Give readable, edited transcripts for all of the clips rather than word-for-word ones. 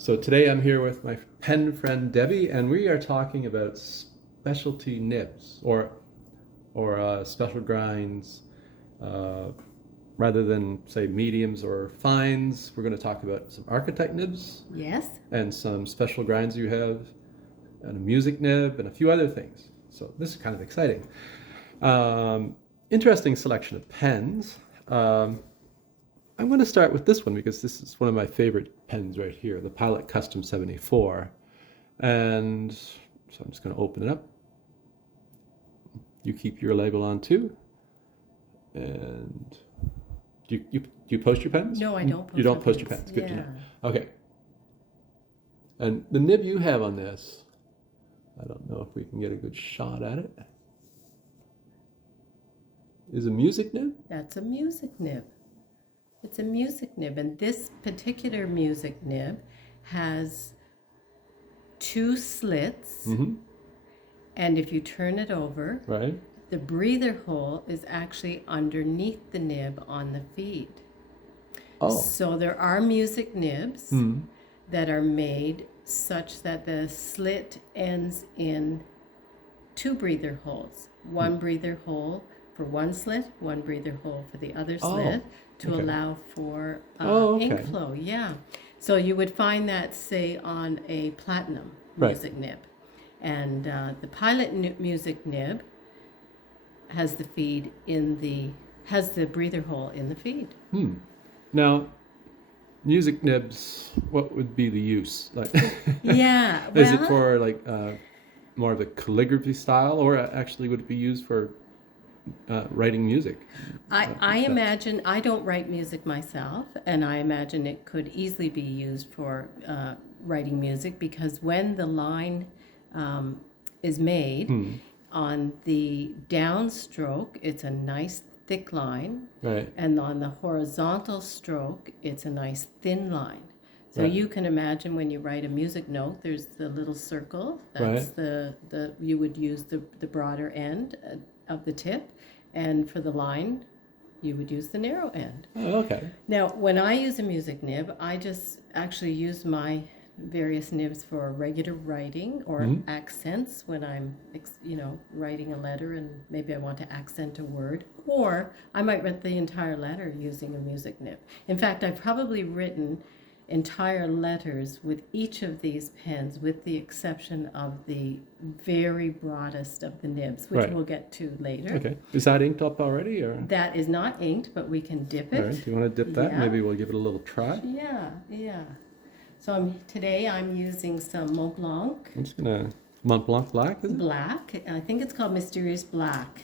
So today I'm here with my pen friend Debbie, and we are talking about specialty nibs or special grinds. Uh, Rather than say mediums or fines, we're going to talk about some architect nibs Yes. and some special grinds you have, and a music nib, and a few other things. So this is kind of exciting. Interesting selection of pens. I'm going to start with this one because this is one of my favorite pens right here, the Pilot Custom 74. And so I'm just going to open it up. You keep your label on too. And do you post your pens? No, I don't post You don't my post your pens. pens. Good to Yeah. know. Okay. And the nib you have on this, I don't know if we can get a good shot at it, is a music nib? That's a music nib. It's a music nib, and this particular music nib has two slits, Mm-hmm. and if you turn it over, Right? the breather hole is actually underneath the nib on the feed. Oh. So there are music nibs Hmm. that are made such that the slit ends in two breather holes. One breather hole for one slit, one breather hole for the other Oh, slit to okay. allow for Oh, okay. ink flow. Yeah. So you would find that, say, on a platinum Right. music nib. And the Pilot music nib has the feed has the breather hole in the feed. Now, music nibs, what would be the use? Like, Yeah. is it Well, for like more of a calligraphy style, or actually would it be used for writing music? I That's- imagine, I don't write music myself, and I imagine it could easily be used for writing music, because when the line is made on the downstroke, it's a nice thick line, Right. and on the horizontal stroke, it's a nice thin line. So Right. you can imagine when you write a music note, there's the little circle. That's Right. the you would use the broader end of the tip, and for the line, you would use the narrow end. Oh, okay. Now, when I use a music nib, I just actually use my various nibs for regular writing or accents when I'm, writing a letter and maybe I want to accent a word, or I might write the entire letter using a music nib. In fact, I've probably written entire letters with each of these pens, with the exception of the very broadest of the nibs, which Right. we'll get to later. Okay. Is that inked up already, or? That is not inked, but we can dip All it. right. Do you want to dip that? Yeah. Maybe we'll give it a little try. Yeah. So today I'm using some Mont Blanc I'm just gonna Mont Blanc black, is it? black. I think it's called Mysterious Black.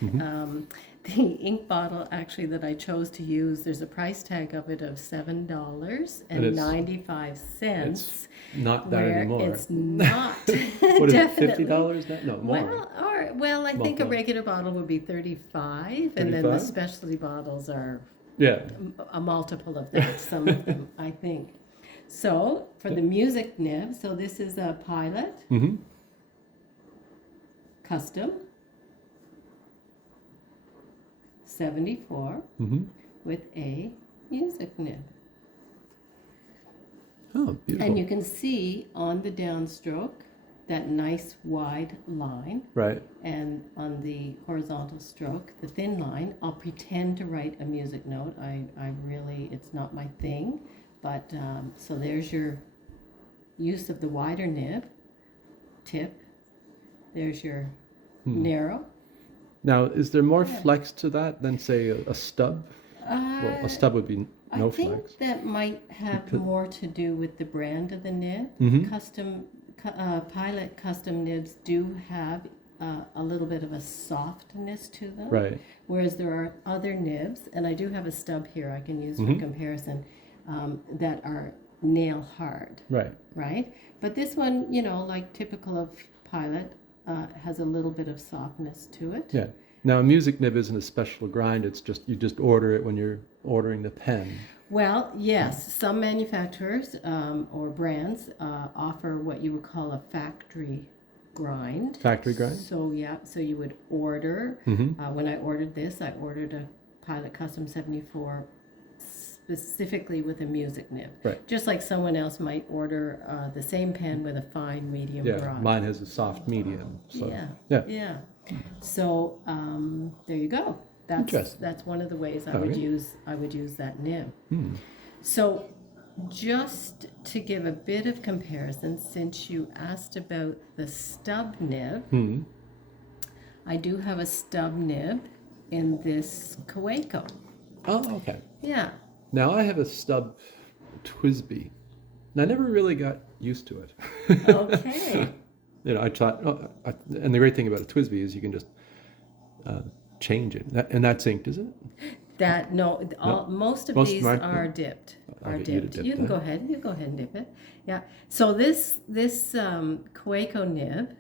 The ink bottle actually that I chose to use, there's a price tag of it of $7.95. It's not that where anymore. it's not. What is it? Definitely. $50 now? No, more. Well, I think a Blanc. regular bottle would be 35, and then the 35? specialty bottles are Yeah. a multiple of that, some of them, I think. So for the music nib, so this is a Pilot Mm-hmm. Custom 74 Mm-hmm. with a music nib. Oh, beautiful. And you can see on the downstroke that nice wide line, Right. and on the horizontal stroke, the thin line. I'll pretend to write a music note. I really, it's not my thing, but so there's your use of the wider nib tip. There's your narrow. Now, is there more flex to that than, say, a stub? Well, a stub would be no I think flex. that might have more to do with the brand of the nib. Pilot custom nibs do have a little bit of a softness to them. Right. Whereas there are other nibs, and I do have a stub here I can use for comparison, that are nail hard, Right. right? But this one, like typical of Pilot, has a little bit of softness to it. Yeah. Now, a music nib isn't a special grind. It's just, you just order it when you're ordering the pen. Well, yes, some manufacturers or brands offer what you would call a factory grind. Factory grind? So you would order. When I ordered this, I ordered a Pilot Custom 74 specifically with a music nib. Right. Just like someone else might order the same pen with a fine, medium, Yeah, broad. mine has a soft medium. So, Yeah. So there you go. Interesting. That's one of the ways I Okay. would use that nib. Hmm. So just to give a bit of comparison, since you asked about the stub nib, Hmm. I do have a stub nib in this Kaweco. Oh, okay. Yeah. Now I have a stub Twisby, and I never really got used to it. Okay. You know, and the great thing about a Twisby is you can just change it. And that's inked, is it? Most of Most these mine- are dipped. I'll Are get you to dipped. dip You can that. go ahead. You go ahead and dip it. Yeah. So this Kaweco nib,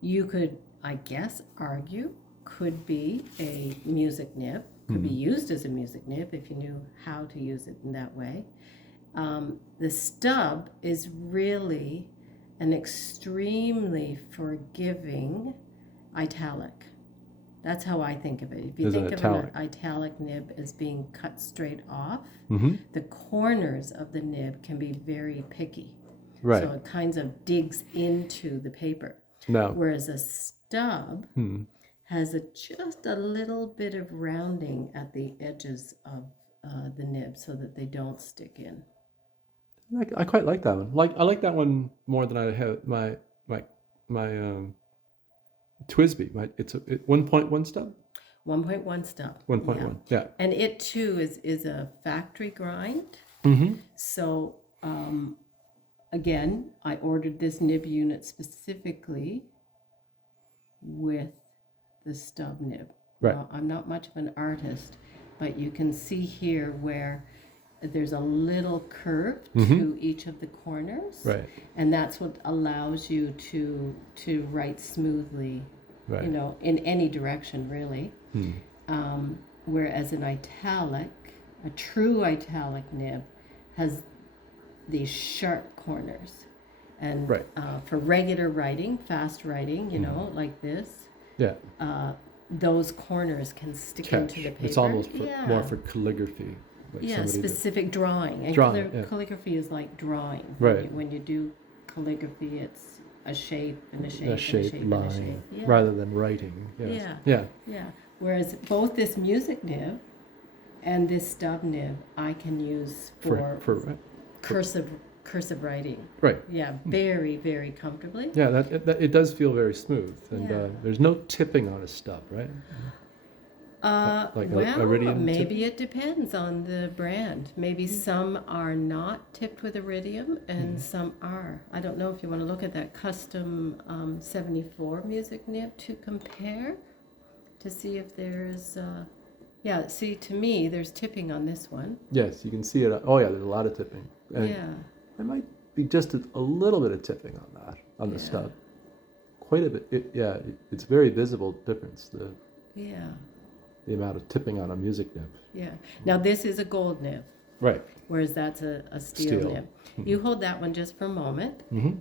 you could, I guess, argue could be a music nib. Could be used as a music nib if you knew how to use it in that way. The stub is really an extremely forgiving italic. That's how I think of it. If you As an think of an italic nib as being cut straight off, Mm-hmm. the corners of the nib can be very picky. Right. So it kind of digs into the paper. Now, Whereas a stub hmm. has just a little bit of rounding at the edges of the nib so that they don't stick in. I quite like that one. I like that one more than I have my Twisby. It's a 1.1 stub. 1.1 stub. 1.1. Yeah. And it too is a factory grind. Mm-hmm. So again, I ordered this nib unit specifically with the stub nib. Right. Now, I'm not much of an artist, but you can see here where there's a little curve to each of the corners. Right. And that's what allows you to write smoothly, Right. you know, in any direction really. Hmm. Whereas an italic, a true italic nib, has these sharp corners. And Right. For regular writing, fast writing, you know, like this, Yeah. those corners can stick Catch. into the paper. It's almost Yeah. more for calligraphy. Like Yeah, somebody that- specific drawing. And Drawing, yeah. calligraphy is like drawing. Right. When you do calligraphy, it's a shape and a shape a and shape a shape line and a shape. Yeah. rather than writing. Yes. Yeah. Yeah. Yeah. Whereas both this music nib and this stub nib, I can use for cursive writing. Right. Yeah, very, very comfortably. Yeah. That it does feel very smooth, and Yeah. there's no tipping on a stub, right? Like Well, iridium maybe it depends on the brand. Maybe some are not tipped with iridium and some are. I don't know if you want to look at that custom 74 music nib to compare to see if there's, yeah, see, to me, there's tipping on this one. Yes, you can see it. Oh yeah, there's a lot of tipping. And Yeah. there might be just a little bit of tipping on the Yeah. stub. Quite a bit. It's very visible difference. Yeah. The amount of tipping on a music nib. Yeah. Now this is a gold nib, Right. whereas that's a steel Steel. nib. You hold that one just for a moment, Mm-hmm.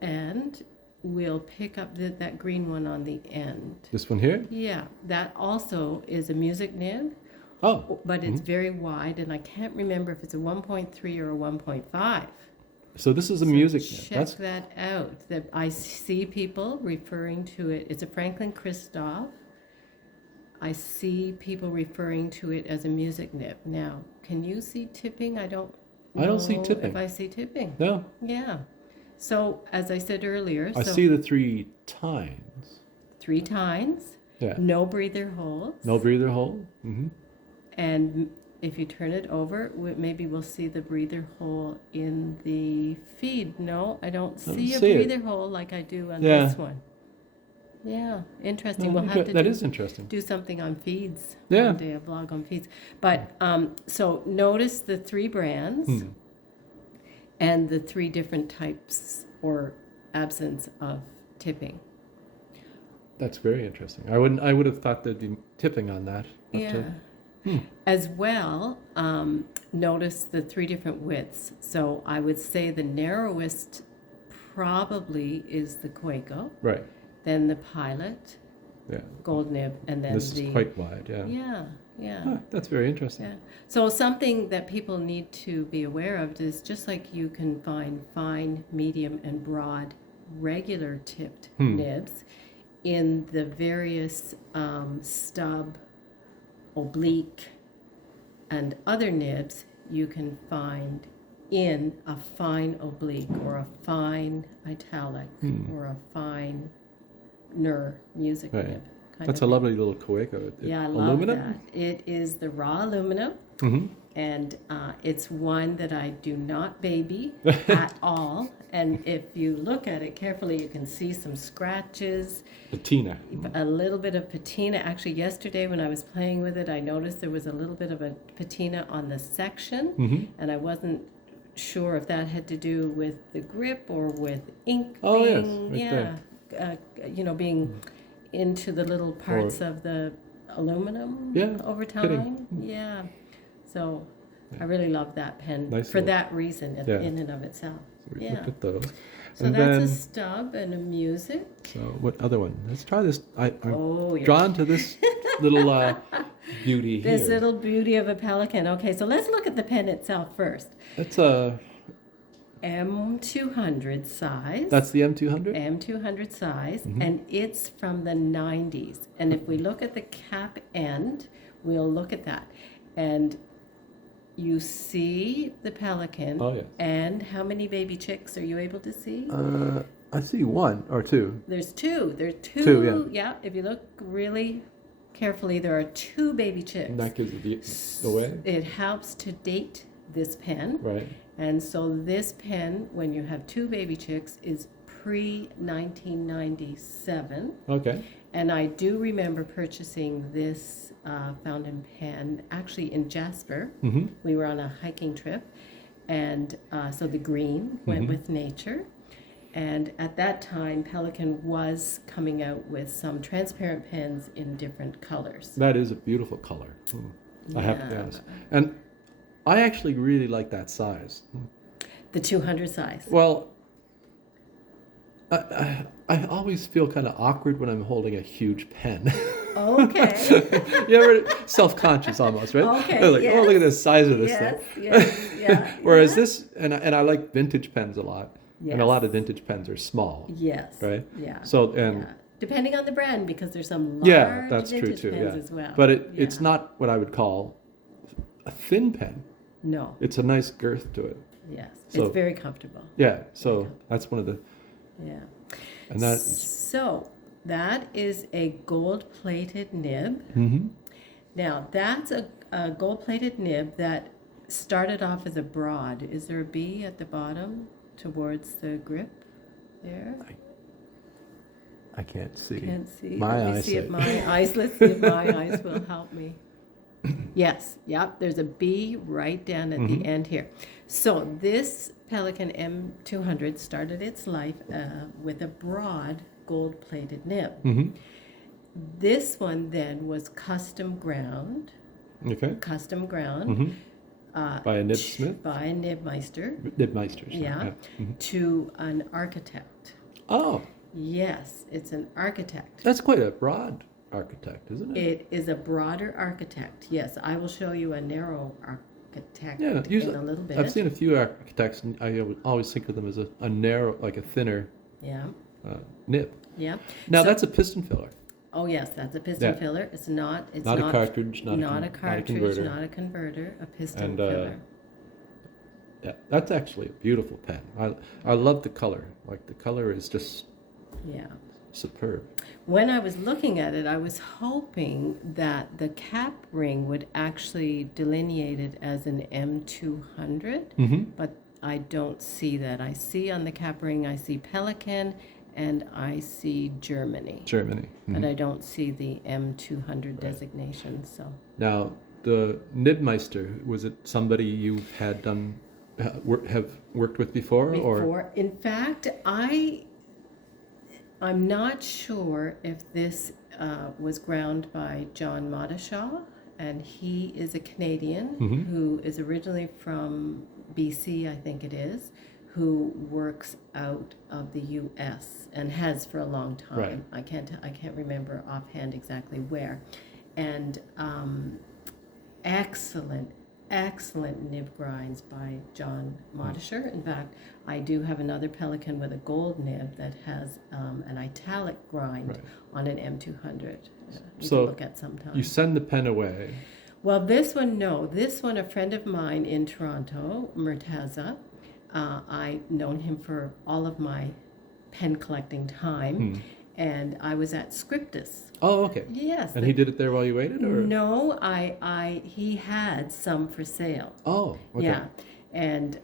and we'll pick up that green one on the end. This one here. Yeah, that also is a music nib, Oh. but it's very wide, and I can't remember if it's a 1.3 or a 1.5. So this is a music nib. Check That's that out. That I see people referring to it. It's a Franklin Christoph. I see people referring to it as a music nib. Now, can you see tipping? I don't see know tipping. if I see tipping. no. Yeah. So, as I said earlier, I see the 3 tines. 3 tines, Yeah. no breather holes. No breather hole. Mm-hmm. And if you turn it over, maybe we'll see the breather hole in the feed. No, I don't see a see it. breather hole like I do on Yeah. this one. Yeah, interesting. No, We'll have to that is interesting. do something on feeds. Yeah. One day, a blog on feeds. But so notice the 3 brands and the 3 different types or absence of tipping. That's very interesting. I would have thought there'd be tipping on that. But, Yeah. As well, notice the 3 different widths. So I would say the narrowest probably is the Quaco, right. then the Pilot, Yeah. gold nib, and then This is quite wide. Yeah. yeah, yeah. Huh, that's very interesting. Yeah. So something that people need to be aware of is just like you can find fine, medium, and broad regular tipped nibs in the various stub, oblique, and other nibs, you can find in a fine oblique or a fine italic or a fine music Right. nib. That's a lovely little Coeco. Yeah, I love Aluminum? that. It is the raw aluminum, and it's one that I do not baby at all. And if you look at it carefully, you can see some scratches, Patina. a little bit of patina. Actually, yesterday when I was playing with it, I noticed there was a little bit of a patina on the section, and I wasn't sure if that had to do with the grip or with ink Oh, yes, being, right there. being into the little parts of the aluminum over time. fitting. Yeah. So I really love that pen Nice for little- that reason in and of itself. So we Yeah. looked at those. So And that's then, a stub and a music. so what other one? Let's try this. I'm You're drawn to this little beauty here. this little beauty of a pelican. Okay, so let's look at the pen itself first. That's a. M200 size. That's the M200. M200 size, and it's from the 90s. And if we look at the cap end, we'll look at that. And you see the pelican. Oh, yes. And how many baby chicks are you able to see? I see one or two. There's two. There's two. Two, yeah. If you look really carefully, there are two baby chicks. And that gives it the away. It helps to date this pen. Right. And so this pen, when you have two baby chicks, is pre-1997. Okay. And I do remember purchasing this fountain pen actually in Jasper. We were on a hiking trip. And so the green went with nature. And at that time, Pelican was coming out with some transparent pens in different colors. That is a beautiful color. I have to be honest. And I actually really like that size. The 200 size. Well, I always feel kind of awkward when I'm holding a huge pen. Okay. You ever self-conscious almost, right? Okay, Like, yes. oh, look at the size of this Yes, thing. yes, yeah. Whereas this, and I like vintage pens a lot, and a Yes. lot of vintage pens are small, Yes. right? Yeah. So and yeah. Depending on the brand, because there's some large yeah, that's true vintage too. pens Yeah, as well. but it's Yeah. not what I would call a thin pen. No. It's a nice girth to it. Yes. So- It's very comfortable. Yeah, so that's one of the, Yeah. and that. So that is a gold-plated nib. Mm-hmm. Now that's a gold-plated nib that started off as a broad. Is there a B at the bottom towards the grip there? I can't see. Can't see. My Let me see if eyesight. my eyes. Let's see if my eyes will help me. Yes. Yep. There's a B right down at the end here. So this Pelican M200 started its life with a broad gold-plated nib. Mm-hmm. This one then was custom ground. Okay. Custom ground. Mm-hmm. By a nib smith? By a nibmeister. Nibmeisters. Yeah. To an architect. Oh, Yes, it's an architect. that's quite a broad architect, isn't it? It is a broader architect. Yes, I will show you a narrow architect Yeah, in a little bit. I've seen a few architects, and I would always think of them as a narrow, like a thinner Yeah, nib. yeah. Now So- that's a piston filler. Oh yes, that's a piston Yeah. filler. It's not. It's Not a cartridge, not a not con- a not a cartridge. converter. Not a converter. A piston And, filler. Yeah, that's actually a beautiful pen. I love the color. Like the color is just Yeah. superb. When I was looking at it, I was hoping that the cap ring would actually delineate it as an M200, but I don't see that. I see on the cap ring, I see Pelican, and I see Germany, Germany. but I don't see the M200 designation. So Now the Nibmeister, was it somebody you've had done have worked with before, or in fact, I'm not sure if this was ground by John Modishaw, and he is a Canadian who is originally from BC, I think it is, who works out of the U.S. and has for a long time. Right. I can't remember offhand exactly where, and excellent nib grinds by John Modisher. In fact, I do have another Pelican with a gold nib that has an italic grind Right. on an M200. You So can look at sometime. You send the pen away. Well, this one, no. This one, a friend of mine in Toronto, Murtaza, I've known him for all of my pen collecting time, and I was at Scriptus. Oh, okay. Yes. And he did it there while you waited, or? No, he had some for sale. Oh, okay. Yeah, and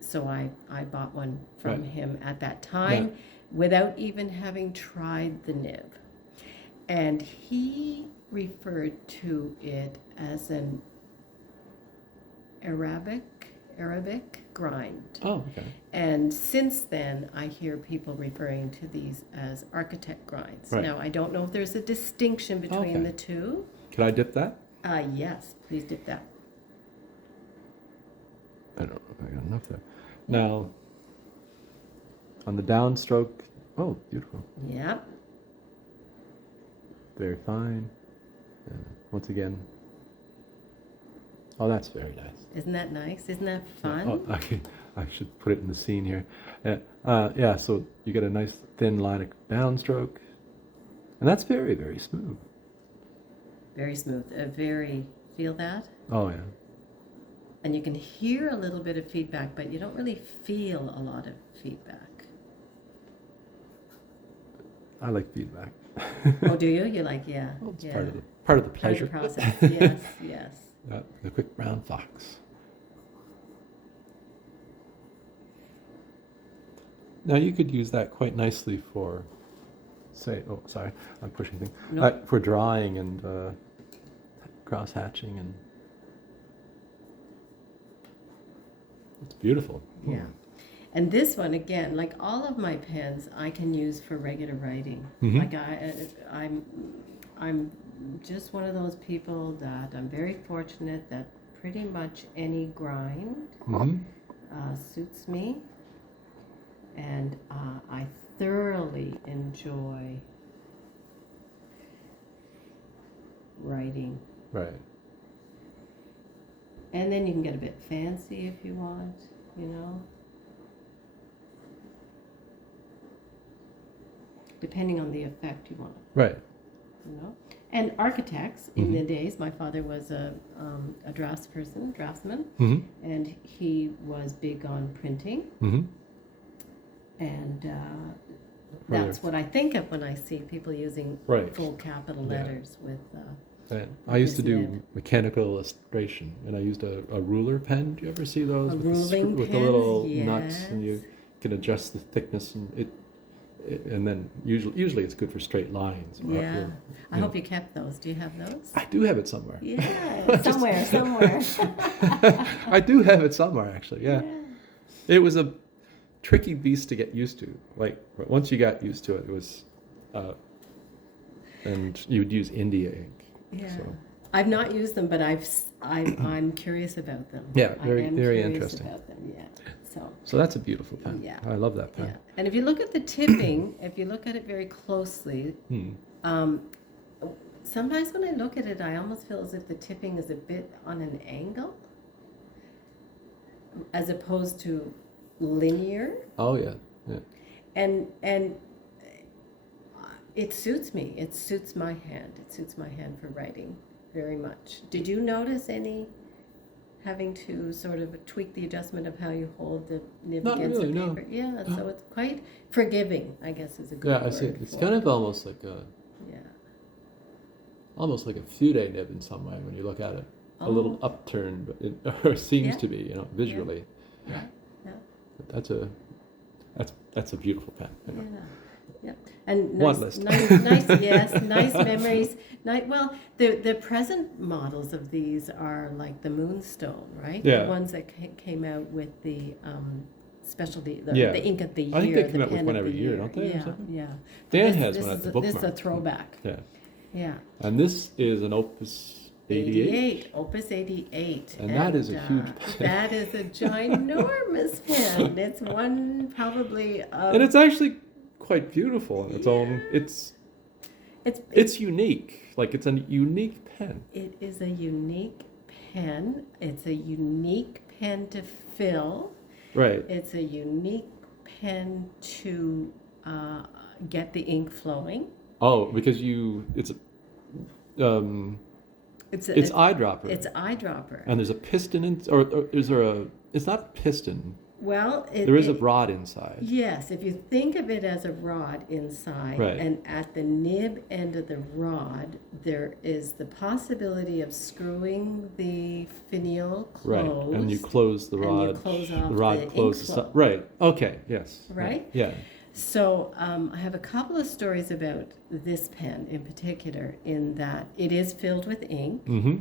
so I bought one from Right. him at that time without even having tried the nib, and he referred to it as an Arabic grind. Oh, okay. And since then, I hear people referring to these as architect grinds. Right. Now, I don't know if there's a distinction between Okay. the two. Can I dip that? Yes, please dip that. I don't know if I got enough there. Now, on the downstroke, oh, beautiful. Yeah. Very fine. And once again, oh, that's very nice. Isn't that nice? Isn't that fun? Oh, okay. I should put it in the scene here. Yeah, so you get a nice thin line of downstroke, and that's very, very smooth. Very smooth. Feel that? Oh, yeah. And you can hear a little bit of feedback, but you don't really feel a lot of feedback. I like feedback. Oh, do you? You like, yeah. Well, it's yeah. part of the Part of pleasure. the process. Yes, yes. The quick brown fox. Now you could use that quite nicely for, say, oh, sorry, I'm pushing things. Nope. For drawing and cross hatching, and it's beautiful. Yeah. And this one, again, like all of my pens, I can use for regular writing. Like I'm just one of those people that I'm very fortunate that pretty much any grind suits me. And I thoroughly enjoy writing. Right. And then you can get a bit fancy if you want, you know. Depending on the effect you want, Right. you know. And architects in the days, my father was a draftsman, and he was big on printing. And that's what I think of when I see people using Right. full capital letters with. I used to his do nib. mechanical illustration, and I used a ruler pen. Do you ever see those A with the ruling with the pen? little nuts, and you Yes. can adjust the thickness, and and then usually it's good for straight lines. or, Yeah, I you hope you kept those. Do you have those? I do have it somewhere. Yeah, somewhere. I do have it somewhere, actually. Yeah. It was a tricky beast to get used to. Like once you got used to it, it was, and you would use India ink. Yeah. So. I've not used them, but I'm curious about them. Yeah, I am very curious interesting. about them. Yeah. So that's a beautiful pen. Yeah. I love that Yeah. pen. And if you look at the tipping, if you look at it very closely, sometimes when I look at it, I almost feel as if the tipping is a bit on an angle, as opposed to linear. Oh yeah. And it suits me. It suits my hand. It suits my hand for writing very much. Did you notice any having to sort of tweak the adjustment of how you hold the nib Not against really, the no. paper? Yeah, so it's quite forgiving, I guess is a good Yeah, word I see. It's for kind it. of almost like a Yeah. fude nib in some way when you look at it. A little Oh. upturned, but it or seems Yeah. to be, visually. Yeah. Yeah. But that's a beautiful pen. Yeah. Yeah. And One nice, list. yes, nice memories. Well, the present models of these are like the Moonstone, right? Yeah. The ones that came out with the specialty, the Yeah. ink of the year. I think they come the out with pen one of every the year, don't they, or Yeah, something? yeah. Dan This- has this one is at the This is a bookmark. throwback. Yeah. Yeah. And this is an Opus 88. Opus 88. And that is a huge pen. That is a ginormous pen. It's one probably of... And it's actually quite beautiful in its own. It's unique. Like, it's a unique pen. It is a unique pen. It's a unique pen to fill. Right. It's a unique pen to get the ink flowing. Oh, because it's eyedropper. It's eyedropper. And there's a piston or is there a? It's not a piston. Well, there is a rod inside. Yes, if you think of it as a rod inside, right. And at the nib end of the rod, there is the possibility of screwing the finial closed. Right, and you close the rod. And you close off the rod the closes ink flow. Right. Okay. Yes. Right. Yeah. So I have a couple of stories about this pen in particular, in that it is filled with ink. Mm-hmm.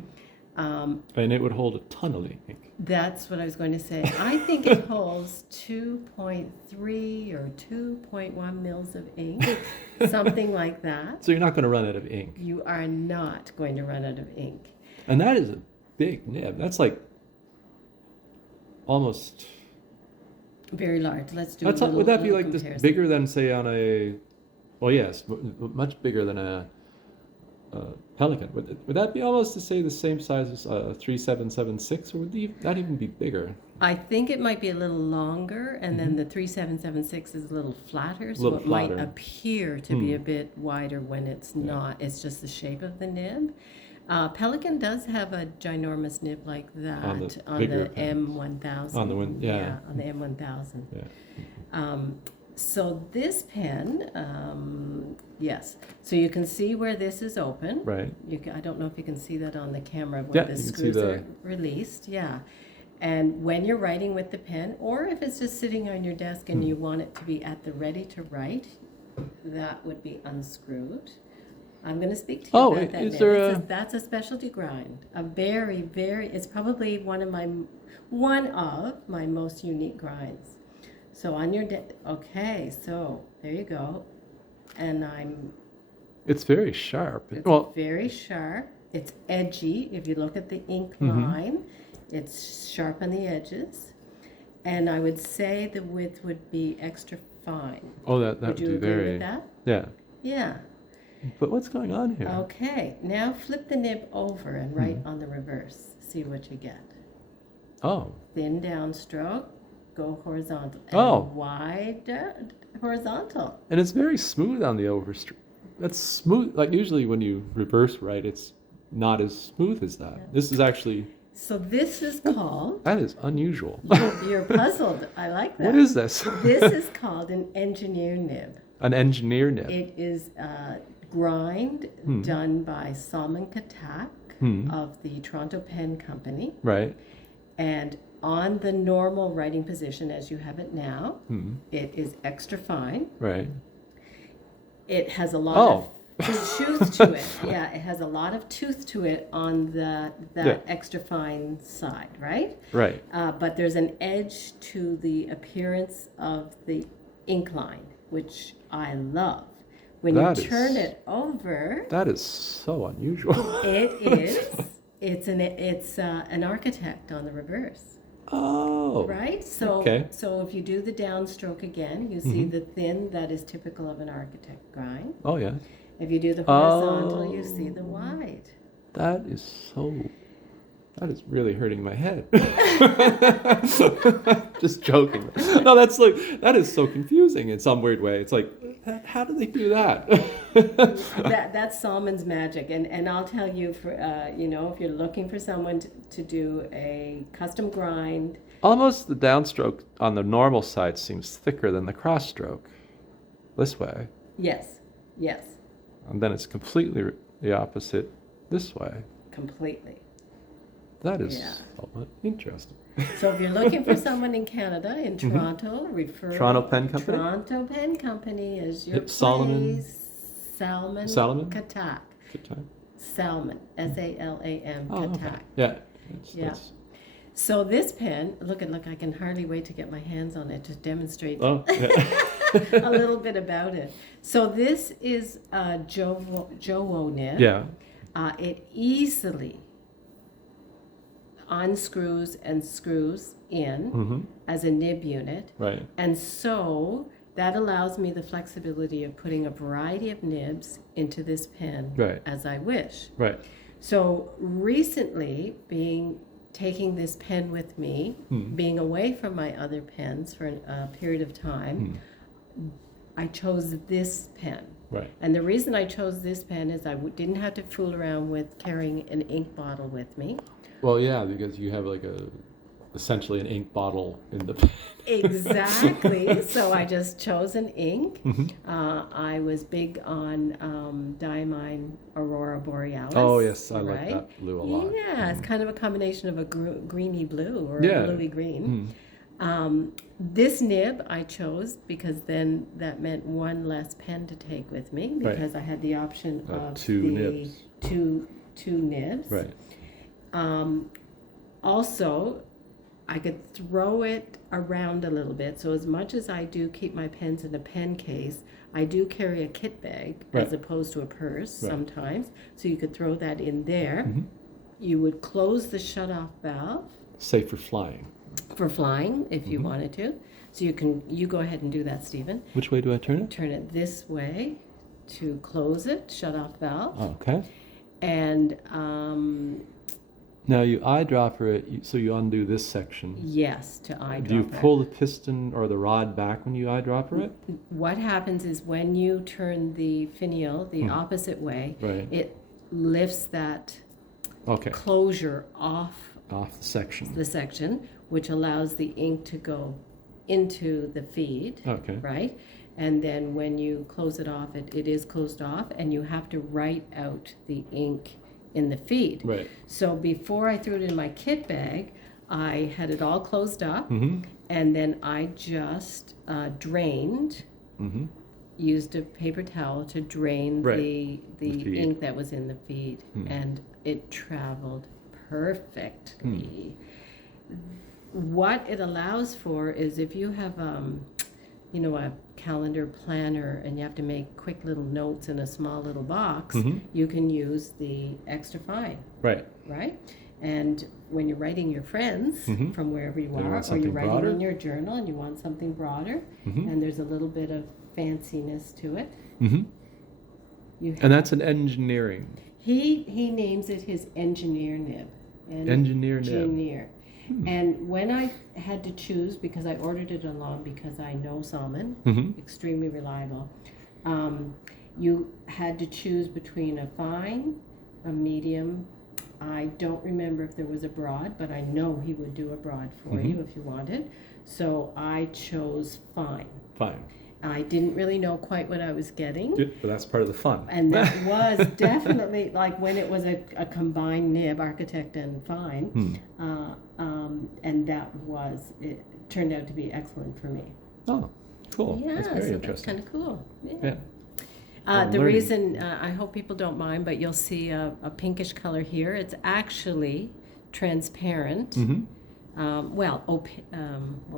And it would hold a ton of ink. That's what I was going to say. I think it holds 2.3 or 2.1 mils of ink, something like that. So you're not going to run out of ink. You are not going to run out of ink. And that is a big nib. That's like almost... Very large. Let's do Would that be like this bigger than, say, on a... Well, yes, much bigger than a Pelican. Would that be almost to say the same size as a 3776, or would that even be bigger? I think it might be a little longer, and then the 3776 is a little flatter, so it might appear to be a bit wider when it's not. It's just the shape of the nib. Pelican does have a ginormous nib like that on the M1000. On the one, yeah. On the M1000. Yeah. So this pen, yes. So you can see where this is open. Right. I don't know if you can see that on the camera where the screws are released. Yeah. And when you're writing with the pen, or if it's just sitting on your desk and you want it to be at the ready to write, that would be unscrewed. I'm going to speak to you about that. Is there that's a specialty grind. A very, very, it's probably one of my most unique grinds. So on your okay, so there you go. And it's very sharp. It's very sharp. It's edgy. If you look at the ink line, it's sharp on the edges. And I would say the width would be extra fine. Oh, that would you be agree with that? Yeah. Yeah. But what's going on here? Okay, now flip the nib over and write on the reverse. See what you get. Oh. Thin downstroke, go horizontal. And wide horizontal. And it's very smooth on the overstroke. That's smooth. Like usually when you reverse write, it's not as smooth as that. Yeah. This is actually... So this is called... That is unusual. You're puzzled. I like that. What is this? This is called an engineer nib. An engineer nib. It is grind done by Salman Katak of the Toronto Pen Company. Right. And on the normal writing position as you have it now, it is extra fine. Right. It has a lot of tooth to it. Yeah, it has a lot of tooth to it on that extra fine side, right? Right. But there's an edge to the appearance of the ink line, which I love. When you turn it over, that is so unusual. It is. It's an architect on the reverse. Oh. Right? So so if you do the downstroke again, you see the thin that is typical of an architect grind. Oh yeah. If you do the horizontal, you see the wide. That is really hurting my head. Just joking. No, that is so confusing in some weird way. It's like, how do they do that? That's Salman's magic, and I'll tell you, for if you're looking for someone to do a custom grind. Almost the downstroke on the normal side seems thicker than the cross stroke. This way. Yes. Yes. And then it's completely the opposite this way. Completely. That is somewhat interesting. So if you're looking for someone in Canada, in Toronto, refer Toronto Pen Company? Toronto Pen Company is your place. Salman Katak. Katak. Salman, S-A-L-A-M, Katak. Okay. Yeah. That's... So this pen, look, I can hardly wait to get my hands on it to demonstrate a little bit about it. So this is a Jowo nib. Yeah. It easily unscrews and screws in Mm-hmm. as a nib unit. Right. And so that allows me the flexibility of putting a variety of nibs into this pen Right. as I wish. Right. So recently, taking this pen with me, being away from my other pens for a period of time, I chose this pen. Right. And the reason I chose this pen is I didn't have to fool around with carrying an ink bottle with me. Well, yeah, because you have like essentially an ink bottle in the pen. Exactly. So I just chose an ink. Mm-hmm. I was big on Diamine Aurora Borealis. Oh, yes, I right? like that blue a lot. Yeah, it's kind of a combination of a greeny blue or Yeah. a bluey green. This nib I chose because then that meant one less pen to take with me because I had the option of two nibs. Two nibs. Right. Also, I could throw it around a little bit. So as much as I do keep my pens in a pen case, I do carry a kit bag as opposed to a purse sometimes. So you could throw that in there. Mm-hmm. You would close the shut-off valve. Safe for flying. For flying, if you wanted to. So you go ahead and do that, Stephen. Which way do I turn it? Turn it this way to close it, shut-off valve. Oh, okay. And Now you eyedropper it, so you undo this section. yes, to eyedropper. Do you pull the piston or the rod back when you eyedropper it? What happens is when you turn the finial the opposite way, it lifts that closure off the section. which allows the ink to go into the feed. Okay. Right? And then when you close it off, it is closed off, and you have to write out the ink in the feed. Right. So before I threw it in my kit bag, I had it all closed up, Mm-hmm. and then I just drained, Mm-hmm. used a paper towel to drain the feed. ink that was in the feed, and it traveled perfectly. What it allows for is if you have a calendar planner and you have to make quick little notes in a small little box, you can use the extra fine, Right. right? And when you're writing your friends from wherever you want are, or something you're writing broader? in your journal and you want something broader, and there's a little bit of fanciness to it, Mm-hmm. you have, And that's an engineering. he names it his engineer nib. Engineer nib. Engineer. And when I had to choose, because I ordered it along because I know Salmon, extremely reliable, you had to choose between a fine, a medium. I don't remember if there was a broad, but I know he would do a broad for you if you wanted. So I chose fine. Fine. I didn't really know quite what I was getting. Good, but that's part of the fun. And that was definitely, like when it was a combined nib, architect and fine, and it turned out to be excellent for me. Oh, cool. Yeah, That's very so interesting. that's kind of cool. Yeah. The learning. reason, I hope people don't mind, but you'll see a pinkish color here. It's actually transparent. What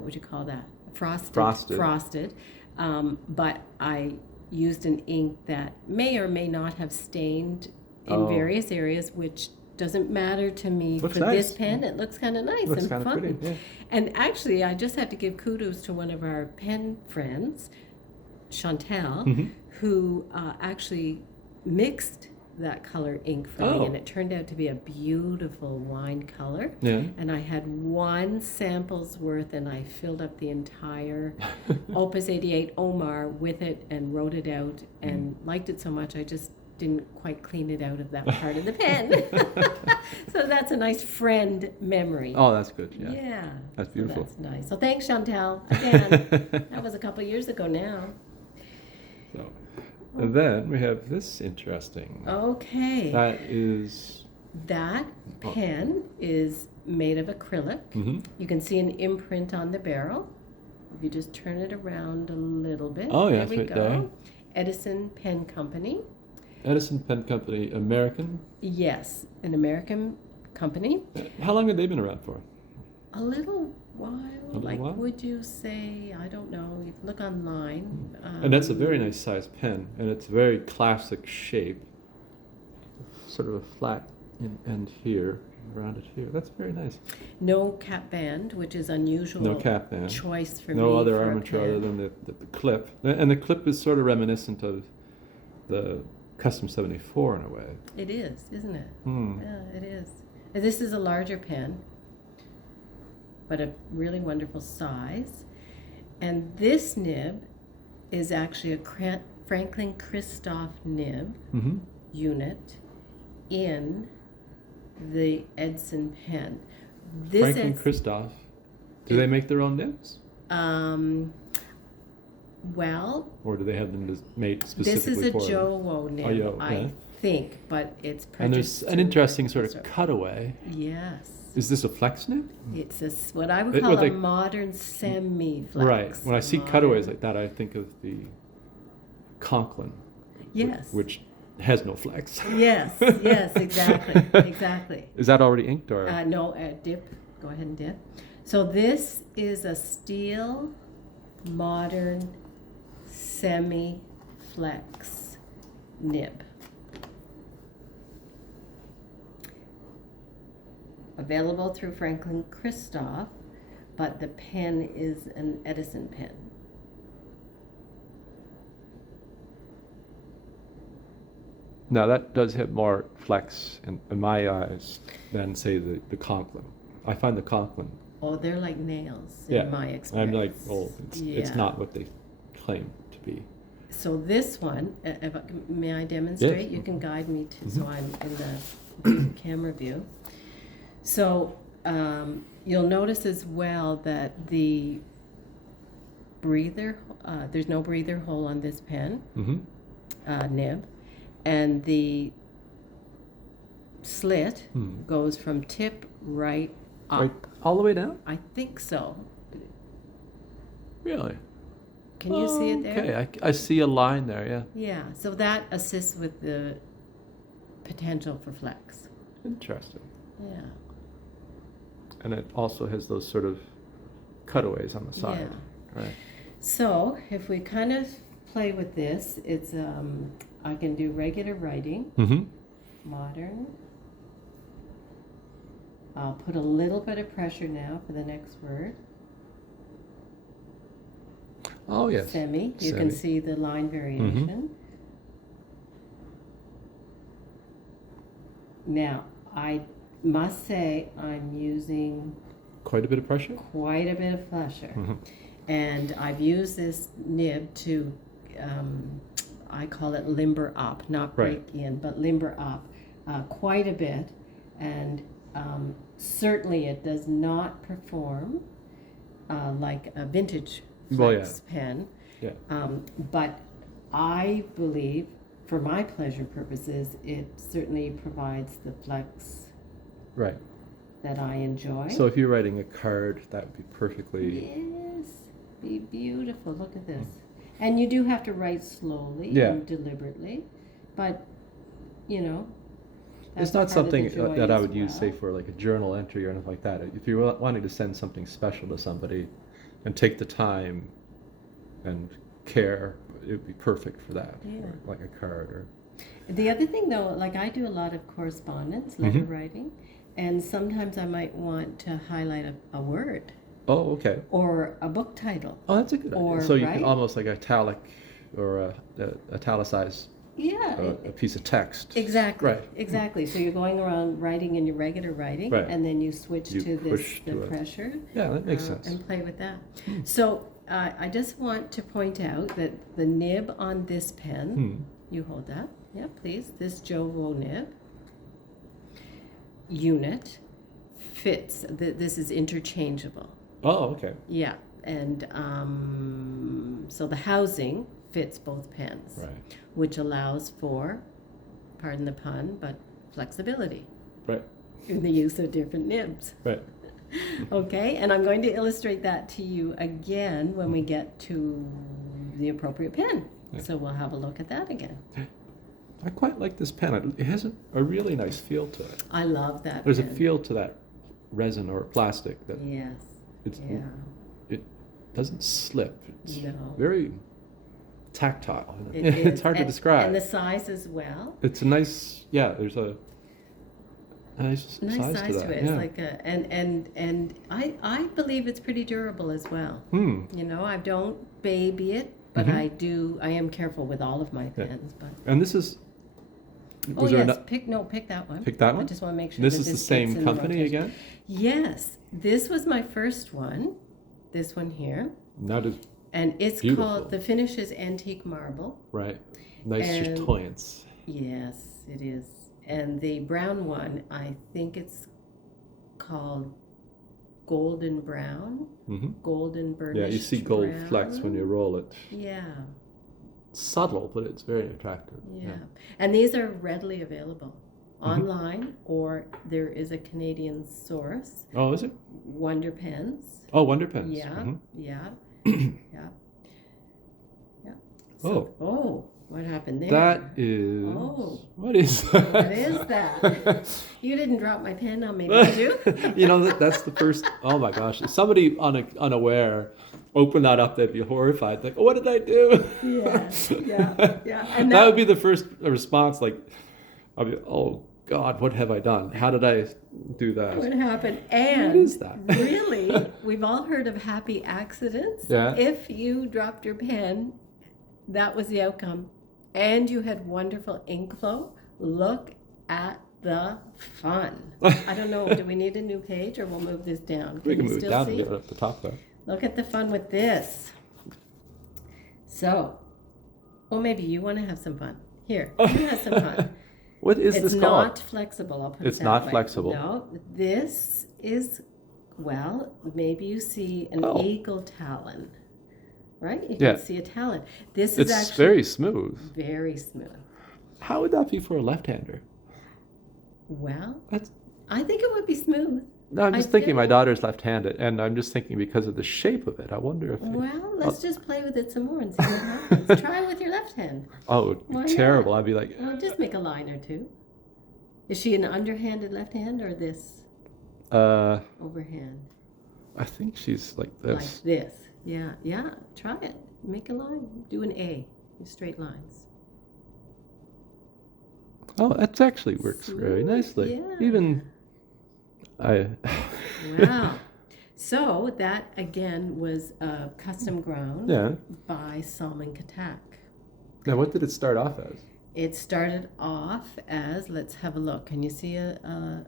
would you call that? Frosted. But I used an ink that may or may not have stained in various areas, which doesn't matter to me Looks for nice. this pen. It looks kind of nice Looks and kind of fun. pretty. Yeah. And actually, I just have to give kudos to one of our pen friends, Chantel, who actually mixed that color ink for me, and it turned out to be a beautiful wine color. Yeah. And I had one sample's worth, and I filled up the entire Opus 88 Omar with it and wrote it out and liked it so much I just didn't quite clean it out of that part of the pen. So that's a nice friend memory. Oh, that's good. Yeah. Yeah. That's beautiful. So that's nice. So thanks, Chantel. Again, that was a couple of years ago now. So, and then we have this interesting. Okay. That pen is made of acrylic. You can see an imprint on the barrel. If you just turn it around a little bit. Oh, yeah, there it's we right go. there. Edison Pen Company. Edison Pen Company, American. Yes, an American company. How long have they been around for? A little while. A little while? Would you say? I don't know. You can look online. And that's a very nice size pen, and it's a very classic shape. Sort of a flat end here. around it here. That's very nice. No cap band, which is unusual. No cap band. Choice for me. No other for a armature pen. other than the clip. And the clip is sort of reminiscent of the Custom 74 in a way. It is, isn't it? Hmm. Yeah, it is. And this is a larger pen, but a really wonderful size. And this nib is actually a Franklin Christoph nib Mm-hmm. unit in the Edson pen. Franklin Christoph. Do they make their own nibs? Well, Or do they have them made this specifically is for a them? Jowo nib, yeah. I think, but it's And there's purchased an interesting sort of cutaway. Yes. Is this a flex nib? It's what I would call what a they- modern semi-flex. Right. When I see Modern- cutaways like that, I think of the Conklin. Yes. Which has no flex. Yes, yes, exactly, exactly. Is that already inked or? No, dip. Go ahead and dip. So this is a steel, modern, semi-flex nib. Available through Franklin Christoph, but the pen is an Edison pen. Now that does have more flex in my eyes than say the Conklin. I find the Conklin. Oh, they're like nails Yeah. in my I'm experience. like, oh, it's Yeah. not what they claim to be. So this one, may I demonstrate? Yes. You can guide me to, so Mhm. I'm in the camera view. So you'll notice as well that the breather, there's no breather hole on this pen, Mm-hmm. nib, and the slit Hmm. goes from tip right up. Right, all the way down? I think so. Really? Can you see it there? Okay, I see a line there, yeah. Yeah, so that assists with the potential for flex. Interesting. Yeah. And it also has those sort of cutaways on the side. Right. So if we kind of play with this, it's I can do regular writing, Mm-hmm. modern. I'll put a little bit of pressure now for the next word. Oh, yes. Semi. You can Semi. see the line variation. Now, I must say I'm using Quite a bit of pressure? quite a bit of pressure. Mm-hmm. And I've used this nib to, I call it limber up, not break Right. in, but limber up quite a bit. And certainly it does not perform like a vintage Well, flex pen. Yeah. But I believe, for my pleasure purposes, it certainly provides the flex Right. that I enjoy. So if you're writing a card, that would be perfectly. Yes, be beautiful. Look at this. And you do have to write slowly Yeah. and deliberately, but you know, It's that's not part of the something joy that I as would use, say, well. for like a journal entry or anything like that. If you're wanting to send something special to somebody and take the time and care, it would be perfect for that. Yeah. Or like a card or. The other thing, though, like I do a lot of correspondence, letter Mhm. writing, and sometimes I might want to highlight a word Oh, okay. or a book title. Oh, that's a good Or, idea. So you right? can almost like italic or italicize Yeah, a piece of text. exactly. Right. Exactly. So you're going around writing in your regular writing, Right. and then you switch You to this push the to it. pressure. Yeah, that makes sense. And play with that. So I just want to point out that the nib on this pen, Hmm. you hold that, yeah, please. This Jowo nib unit fits. This is interchangeable. Oh, okay. Yeah, and so the housing fits both pens, Right. which allows for, pardon the pun, but flexibility Right. in the use of different nibs. Right. Okay, and I'm going to illustrate that to you again when we get to the appropriate pen. Yeah. So we'll have a look at that again. I quite like this pen. It has a really nice feel to it. I love that There's a pen. feel to that resin or plastic that Yes, it's, yeah, it doesn't slip. It's No. very tactile. it It's is. hard to And describe. the size as well. It's a nice, yeah, there's nice size size to to that. it. It's Yeah. like a and I believe it's pretty durable as well. Hmm. You know, I don't baby it, but I am careful with all of my Yeah. pens. But And this is. oh Was there yes, ano- pick that one. Pick that I one? just want to make sure This that is the this same fits in the company rotation. again? Yes, this was my first one. This one here, That is and it's beautiful. called, the finish is antique marble. right. Nice And- chatoyance. Yes, it is. And the brown one, I think it's called golden brown, Hmm. golden burnished. Yeah, you see gold brown. flecks when you roll it. Yeah, Subtle, but it's very attractive. yeah. And these are readily available online, or there is a Canadian source, Oh, is it? Wonder Pens. Oh, Wonder Pens. Yeah, Mhm. yeah, yeah, yeah. Oh. Oh, what happened there? That is. Oh. What is that? What is that? You didn't drop my pen on me, did you? You know, that's the first. Oh my gosh. If somebody unaware opened that up, they'd be horrified. Like, what did I do? Yeah. And that would be the first response. Like, I'd be, oh God, what have I done? How did I do that? what happened. And What is that? really, we've all heard of happy accidents. Yeah. If you dropped your pen, that was the outcome. And you had wonderful ink flow. Look at the fun. I don't know, do we need a new page, or we'll move this down? We can you move it still down see? and get it up the top though. Look at the fun with this. So, well, maybe you want to have some fun. Here, you have some fun. What is It's this not called? flexible, I'll put It's it that not way. flexible. No, this is, well, maybe you see an Oh. eagle talon, right? You Yeah. can see a talon. This is It's actually very smooth. very smooth. How would that be for a left-hander? Well, That's. I think it would be smooth. No, I'm just I thinking my do. daughter's left-handed, and I'm just thinking because of the shape of it. I wonder if. Well, let's just play with it some more and see what happens. Try with your left hand. Oh, it'd Why be not? terrible. I'd be like, Well, just make a line or two. Is she an underhanded left hand or this overhand? I think she's like Like this. this. Yeah. Try it. Make a line. Do an A. Straight lines. Oh, that actually works very Smooth, nicely. yeah. Even I. Wow. So that again was custom ground Yeah. by Salman Katak. Now, what did it start off as? It started off as, let's have a look. Can you see a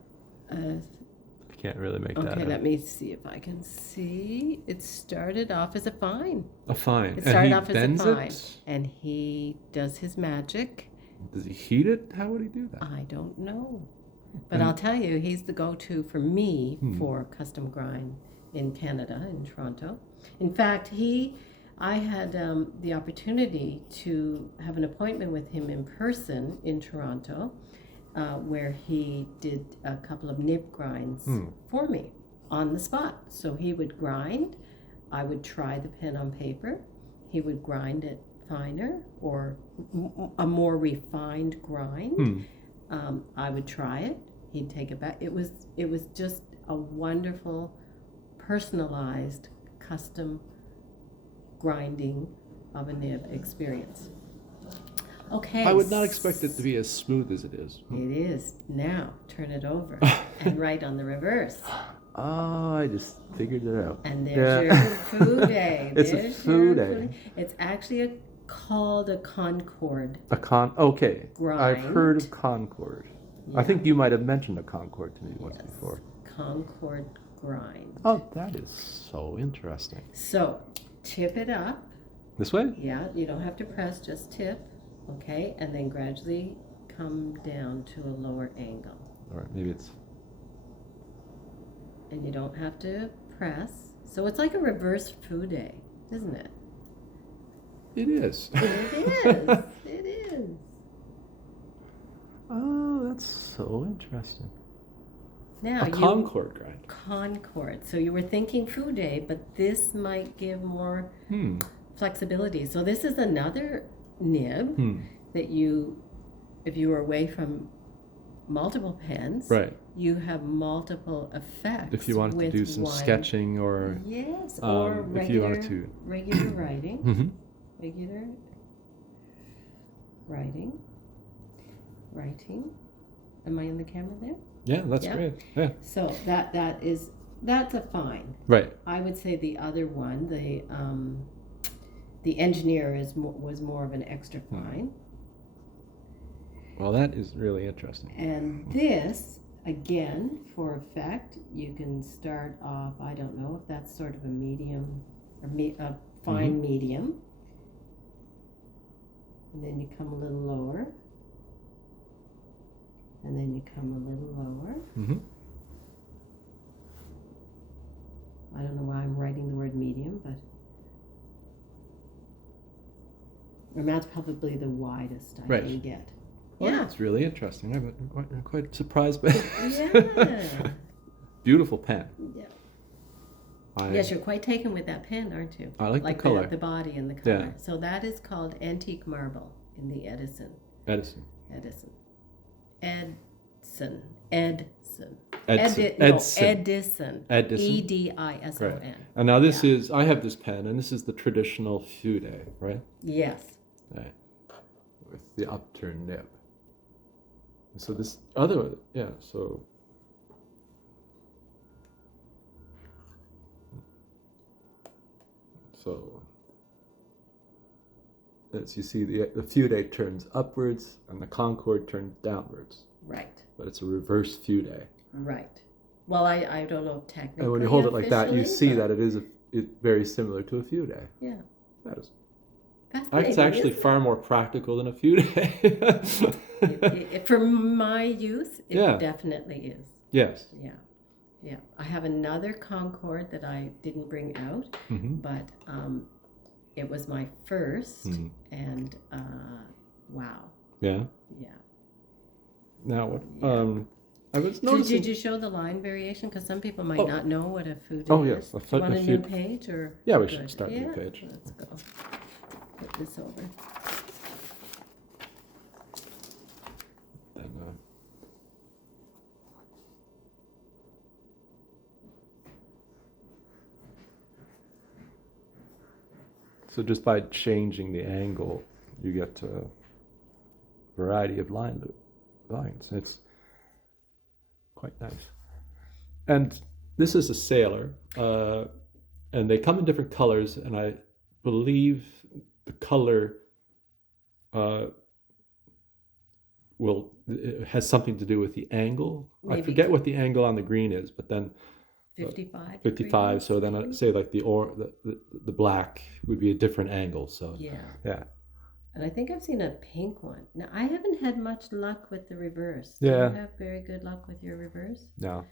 I can't really make that okay, out. let me see if I can see. It started off as a fine. A fine. It And started he off as a bends fine. it? And he does his magic. Does he heat it? How would he do that? I don't know. But And- I'll tell you, he's the go-to for me Hmm. for custom grind in Canada, in Toronto. In fact, I had the opportunity to have an appointment with him in person in Toronto, where he did a couple of nib grinds for me on the spot. So he would grind, I would try the pen on paper, he would grind it finer or a more refined grind. I would try it, he'd take it back. It was just a wonderful, personalized, custom grinding of a nib experience. Okay. I would not expect it to be as smooth as it is. It is. Now, turn it over and write on the reverse. Oh, I just figured it out. And there's your fou day. It's a There's fou your day. It's actually called a Concord. Okay. I've Grind. heard of Concord. I think you might have mentioned a Concord to me once before. Concord grind. Oh, that is so interesting. So, tip it up. This way? Yeah, you don't have to press, just tip. Okay, and then gradually come down to a lower angle. All right, maybe it's. And you don't have to press. So it's like a reverse fou day, isn't it? It is. It is. It is. Oh, that's so interesting. Now A Concord grind. Concord. So you were thinking fou day, but this might give more flexibility. So this is another nib that if you were away from multiple pens, Right. you have multiple effects. If you wanted to with do some one. sketching or Yes, or if you wanted to. regular writing. Mhm. Regular writing. Am I in the camera there? Yeah, that's Yeah. great. Yeah. So that's a fine. Right. I would say the other one, the engineer was more of an extra fine. Well, that is really interesting. And this, again, for effect, you can start off, I don't know if that's sort of a medium, or a fine medium. And then you come a little lower. And then you come a little lower. Mm-hmm. I don't know why I'm writing the word medium, but and that's probably the widest I Right. can get. Well, Yeah. that's really interesting. I'm quite surprised by Yeah. Beautiful pen. Yeah. Yes, you're quite taken with that pen, aren't you? I like the color. The body and the color. Yeah. So that is called antique marble in the Edison. Edison. Edison. Edison. Edison. Right. And now this is, I have this pen, and this is the traditional Fude, right? Yes. Right. With the upturned nib. So this other, yeah, so. So, as you see, the Fude turns upwards, and the Concord turns downwards. Right. But it's a reverse Fude. Right. Well, I don't know technically. And when you hold it like that, you see but that it is very similar to a Fude. Yeah. That's Fascinating, actually isn't far more practical than a Fude. For my use, it Yeah. definitely is. Yes. Yeah. Yeah. I have another Concord that I didn't bring out, Mm-hmm. but it was my first, Mhm. and wow. Yeah. Yeah. Now what? Yeah. I was So noticing. did you show the line variation? Because some people might Oh. not know what a food Oh, is. yes, Do a you food- want a a new food- page or? Yeah, we should Good. start a new Yeah, page. Let's go. Put this over. And, so just by changing the angle, you get a variety of lines. It's quite nice. And this is a sailor, and they come in different colors, and I believe the color it has something to do with the angle. I Maybe. forget what the angle on the green is, but then 55. 55. degrees, So then maybe? say like the black would be a different angle. So Yeah. yeah. And I think I've seen a pink one. Now, I haven't had much luck with the reverse. Yeah. Do you have very good luck with your reverse? No.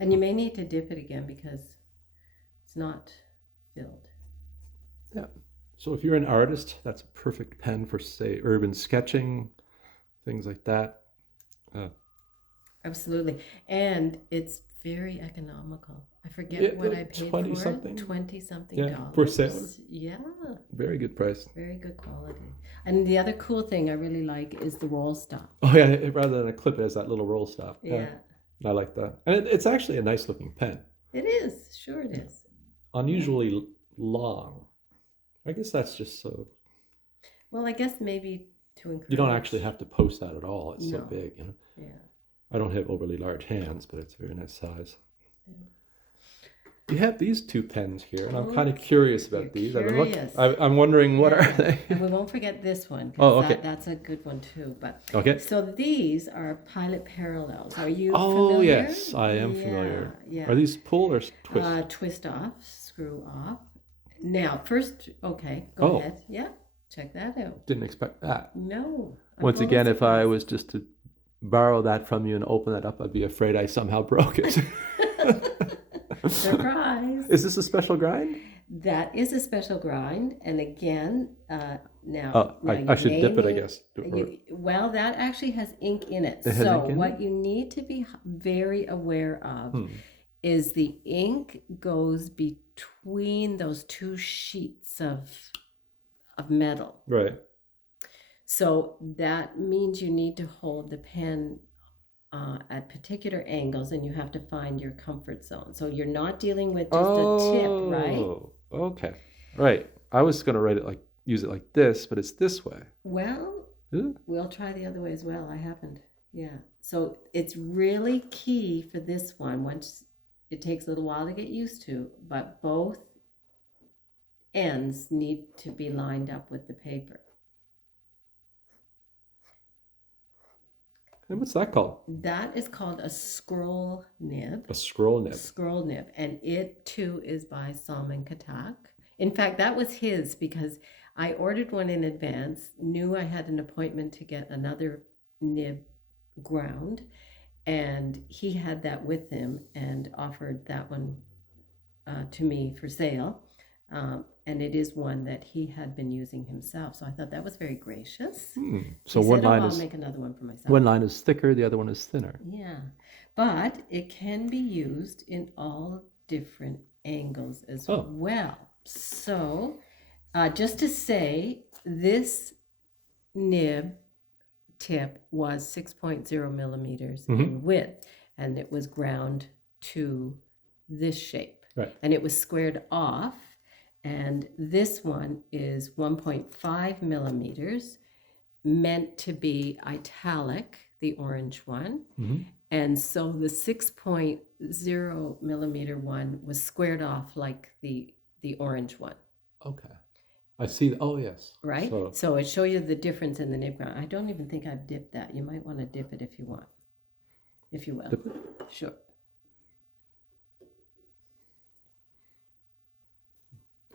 And you may need to dip it again because it's not filled. Yeah. So if you're an artist, that's a perfect pen for, say, urban sketching, things like that. Absolutely. And it's very economical. I forget Yeah, what I paid 20 for something. it. 20 something Yeah, dollars. for sailor. Yeah. Very good price. Very good quality. And the other cool thing I really like is the roll stop. Oh yeah, rather than a clip, it has that little roll stop. Yeah. I like that. And it's actually a nice looking pen. It is. Sure it is. Unusually long. I guess that's just so Well, I guess maybe to encourage. you don't actually have to post that at all. It's so No. big, you know. Yeah. I don't have overly large hands, but it's a very nice size. Yeah. You have these two pens here, and I'm Oh, kind of curious you're about these. curious. I'm wondering what Yeah. are they? And we won't forget this one. 'Cause Oh, okay. that's a good one too. But Okay. so these are pilot parallels. Are you Oh familiar? yes, I am familiar. Yeah. Are these pull or twist? Twist off, screw off. Now, first, okay, go Oh. ahead. Yeah, check that out. Didn't expect that. No. I'm Once full of again, if I surprises. was just to borrow that from you and open that up, I'd be afraid I somehow broke it. Surprise. Is this a special grind? That is a special grind, and again, now. Oh, now I you should may dip it, I need- guess. Well, that actually has ink in it. It has So ink in what it? you need to be very aware of Hmm. is the ink goes between those two sheets of metal. Right. So that means you need to hold the pen at particular angles, and you have to find your comfort zone. So you're not dealing with just a tip, right? Oh, okay. Right. I was going to use it like this, but it's this way. Well, Is it? we'll try the other way as well. I haven't. Yeah. So it's really key for this one. Once it takes a little while to get used to, but both ends need to be lined up with the paper. And what's that called? That is called a scroll nib. A scroll nib. Scroll nib. And it too is by Salman Katak. In fact, that was his because I ordered one in advance, knew I had an appointment to get another nib ground, and he had that with him and offered that one to me for sale. And it is one that he had been using himself. So I thought that was very gracious. So He one said, line I'll is make another one for myself. one line is thicker, the other one is thinner. Yeah, but it can be used in all different angles as well. So just to say, this nib tip was 6.0 millimeters in width, and it was ground to this shape. Right. And it was squared off, and this one is 1.5 millimeters, meant to be italic, the orange one. And so the 6.0 millimeter one was squared off like the orange one. Okay. I see. Oh, yes. Right? So it shows you the difference in the nib ground. I don't even think I've dipped that. You might want to dip it if you want. If you will. Dip it? Sure.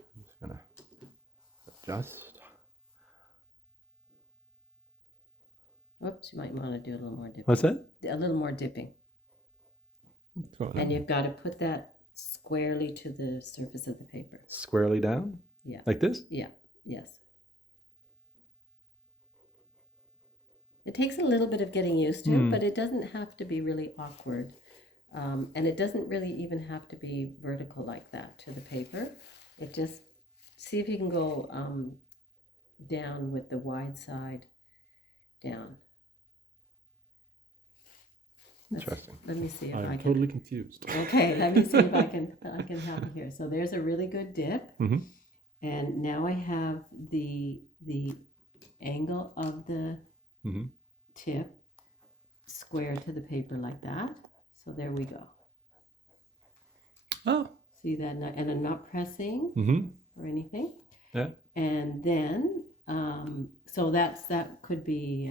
I'm just going to adjust. Whoops, you might want to do a little more dipping. What's that? A little more dipping. And you've got to put that squarely to the surface of the paper. Squarely down? Yeah. Like this? Yeah, yes. It takes a little bit of getting used to, but it doesn't have to be really awkward. And it doesn't really even have to be vertical like that to the paper. It just, see if you can go down with the wide side down. Interesting. Let me see if I I'm can. totally confused. Okay, let me see if I can help you here. So there's a really good dip. And now I have the angle of the tip square to the paper like that. So there we go. Oh. See that? And I'm not pressing or anything. Yeah. And then, so that could be,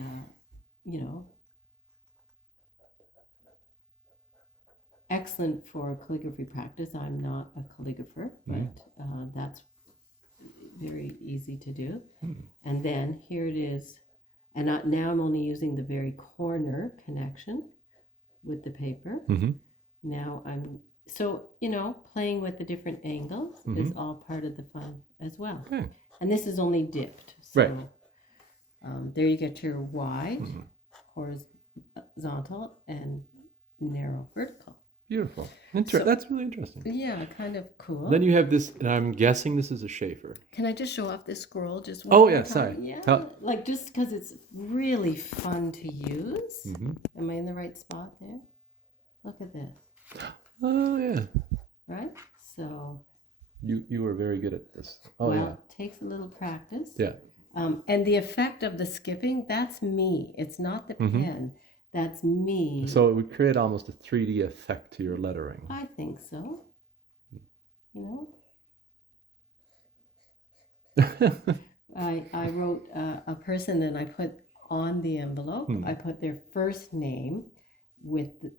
excellent for calligraphy practice. I'm not a calligrapher, but that's very easy to do. And then here it is. And now I'm only using the very corner connection with the paper. Now playing with the different angles is all part of the fun as well. Okay. And this is only dipped. So there you get your wide, horizontal, and narrow vertical. Beautiful. That's really interesting. Yeah, kind of cool. Then you have this, and I'm guessing this is a Schaefer. Can I just show off this scroll just one Oh, more yeah, time? sorry. Yeah, like just because it's really fun to use. Am I in the right spot there? Look at this. Oh, yeah. Right? So. You were very good at this. Oh, well, yeah. It takes a little practice. Yeah. And the effect of the skipping, that's me. It's not the pen. That's me. So it would create almost a 3D effect to your lettering. I think so. I wrote a person and I put on the envelope, I put their first name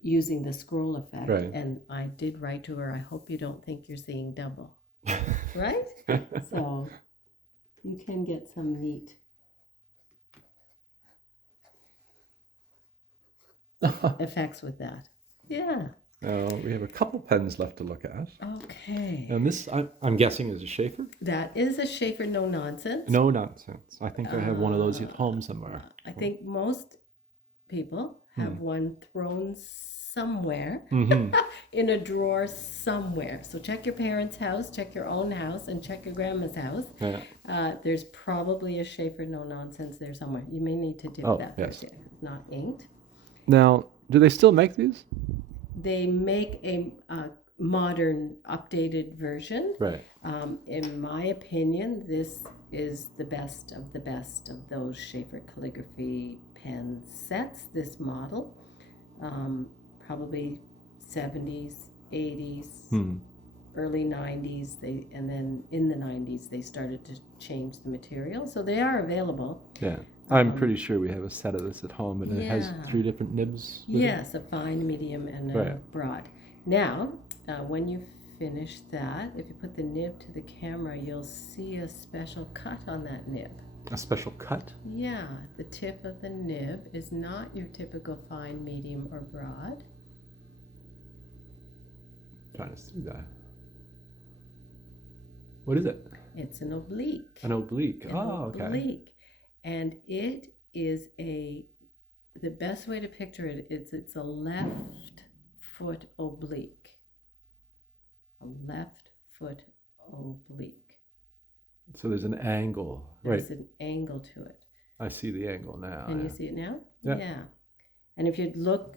using the scroll effect. Right. And I did write to her, I hope you don't think you're seeing double. Right? So you can get some neat effects with that. Yeah. We have a couple pens left to look at. Okay. And this, I'm guessing, is a Schaefer? That is a Schaefer No Nonsense. No nonsense. I think I have one of those at home somewhere. I think most people have one thrown somewhere in a drawer somewhere. So check your parents' house, check your own house, and check your grandma's house. Yeah. There's probably a Schaefer No Nonsense there somewhere. You may need to dip that first. It's not inked. Now, do they still make these? They make a modern, updated version. Right. In my opinion, this is the best of those Schaefer calligraphy pen sets. This model, probably 70s, 80s, early 90s. And then in the 90s they started to change the material, so they are available. Yeah. I'm pretty sure we have a set of this at home, and it has Yeah. 3 different nibs. with it. Yes, a fine, medium, and a Right. broad. Now, when you finish that, if you put the nib to the camera, you'll see a special cut on that nib. A special cut. Yeah, the tip of the nib is not your typical fine, medium, or broad. Trying to see that. What is it? It's an oblique. An oblique. An Oh, okay. oblique. And it is the best way to picture it is it's a left foot oblique. A left foot oblique. So there's an angle. There's Right. an angle to it. I see the angle now. Can you yeah. see it now? Yeah. And if you look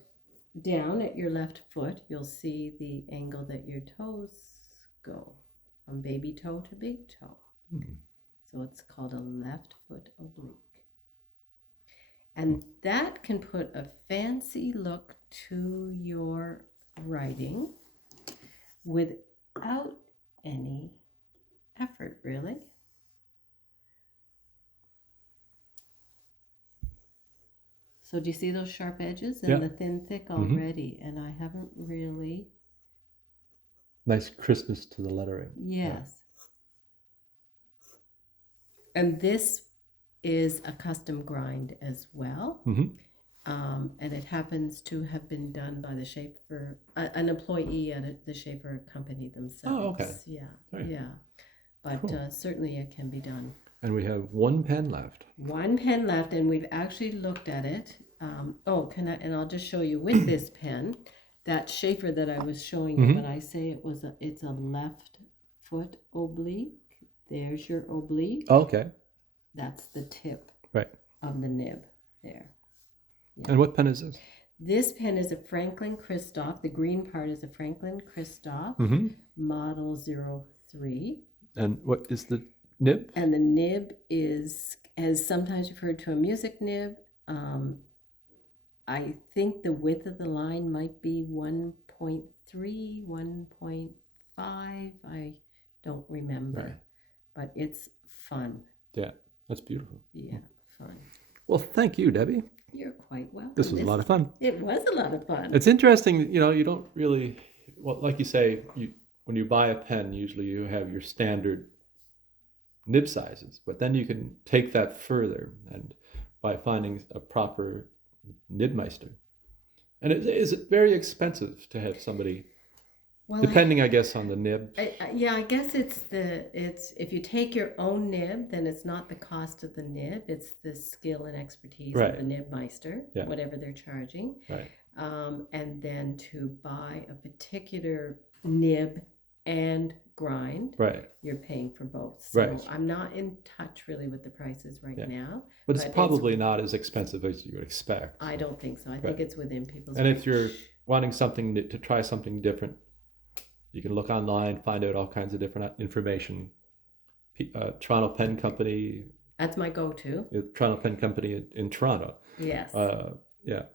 down at your left foot, you'll see the angle that your toes go, from baby toe to big toe. So it's called a left foot oblique. And that can put a fancy look to your writing without any effort, really. So do you see those sharp edges and Yeah. the thin thick already? And I haven't really... Nice crispness to the lettering. Yes. And this is a custom grind as well. And it happens to have been done by the Schaefer, an employee at the Schaefer company themselves. Oh, okay. Yeah, Right. yeah. But Cool. certainly it can be done. And we have 1 pen left. One pen left, and we've actually looked at it. And I'll just show you with this pen, that Schaefer that I was showing you when I say it's a left foot oblique. There's your oblique. Oh, okay. That's the tip Right. of the nib there. Yeah. And what pen is this? This pen is a Franklin Christoph. The green part is a Franklin Christoph Model 03. And what is the nib? And the nib is sometimes referred to a music nib. I think the width of the line might be 1.3, 1.5. I don't remember. Right. But it's fun. Yeah, that's beautiful. Yeah, fun. Well, thank you, Debbie. You're quite welcome. This was a lot of fun. It was a lot of fun. It's interesting, you don't really, well, like you say, when you buy a pen, usually you have your standard nib sizes, but then you can take that further and by finding a proper nibmeister. And is it very expensive to have somebody, Well, depending, I guess, on the nib? I guess it's if you take your own nib, then it's not the cost of the nib, it's the skill and expertise Right. of the nibmeister, Yeah. whatever they're charging. Right. And then to buy a particular nib and grind, Right. you're paying for both. So Right. I'm not in touch really with the prices right now. But it's But probably not as expensive as you would expect. I don't think so. I think Right. it's within people's... And if you're wanting to try something different, you can look online, find out all kinds of different information. Toronto Pen Company, That's my go-to. Toronto Pen Company in Toronto. Yes. Yeah,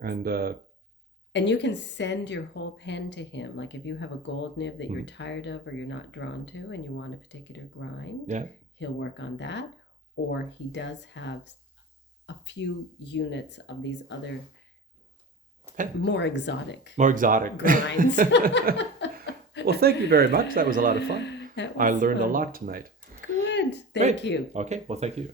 And you can send your whole pen to him. Like if you have a gold nib that you're tired of or you're not drawn to and you want a particular grind, yeah, he'll work on that. Or he does have a few units of these other more exotic grinds. Well, thank you very much. That was a lot of fun. I learned a lot tonight. Good. Great. Thank you. Okay, well, thank you.